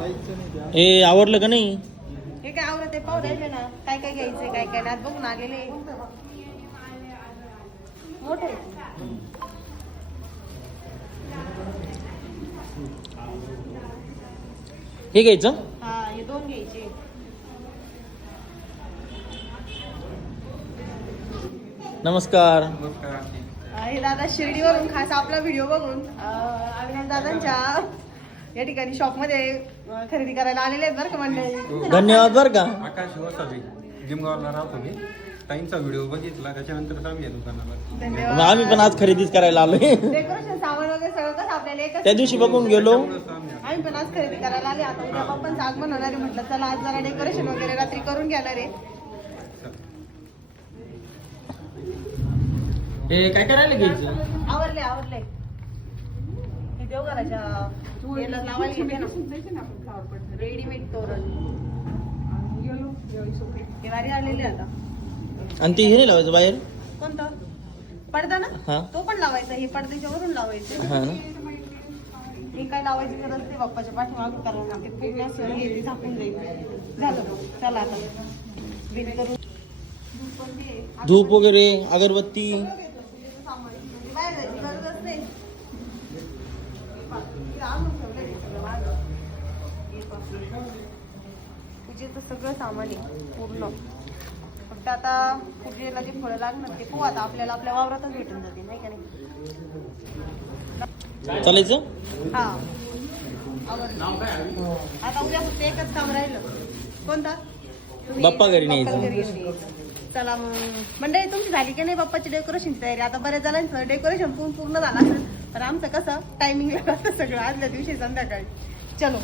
हे आवडलं का नाही? हे काय आवडत आहे पाहू राहिले ना, काय काय घ्यायचंय काय काय आज बघून आलेले मोठे. हे घ्यायचं. हा हे 2 घ्यायचे. नमस्कार. हे दादा शिर्डीवरून खास आपला व्हिडिओ बघून अविनाश दादांच्या या ठिकाणी शॉप मध्ये खरेदी करायला आलेले आहेत बरं का मंडळी. धन्यवाद बरं का. आकाश वसावे जिमगावला राहतो मी. ताईंचा व्हिडिओ बघितला त्याच्यानंतर आम्ही या दुकानावर. धन्यवाद. आम्ही पण आज खरेदीच करायला आलोय. डेकोरेशन सामान वगैरे सगळं कसं आपल्याला एकच त्या दिवशी बघून गेलो. आम्ही पण आज खरेदी करायला आले. आता उद्या बाप्पांचं आगमन होणार आहे म्हटलं चला आज जरा डेकोरेशन वगैरे रात्री करून घेणार आहे. हे काय करायला घ्यायचं? आवरले आवरले. हे देवघराच्या याला लावायला घेते ना रेडीमेड तोरण. हे भारी आलेले आता. आणि ते हे नाही लावायचं बाहेर? कोणतं पडदा ना? हा. तो पण लावायचा. हे पडद्याच्या वरून लावायचे. हा ना. हे काय लावायची गरज नाही. बाप्पाच्या पाठीमागे करावं लागते. पूर्ण असं हे ते झाकून जाईल. झालं चला आता बिल करून धूप वगैरे अगरबत्ती. बाहेर जायची गरजच नाही. आणून ठेवलंय सगळं मागं. पूजेचं सगळं सामान आहे पूर्ण. फक्त आता पूजेला जे फळं लागणार ते पाहू आता आपल्याला आपल्या वावरातच भेटून जाते नाही का नाही. चालायचं. हा आवडलं. आता उद्या फक्त एकच काम राहिलं. कोणता? तुम्ही बाप्पा घरी न्यायचं. बाप्पा घरी घेऊन यायचं. चला मग मंडळी तुमची झाली की नाही बाप्पाची डेकोरेशनची तयारी? आता बऱ्याच जणांचं डेकोरेशन पूर्ण झालं असेल पण आमचं कसं टायमिंगला कसं सगळं आदल्या दिवशी संध्याकाळी. चलो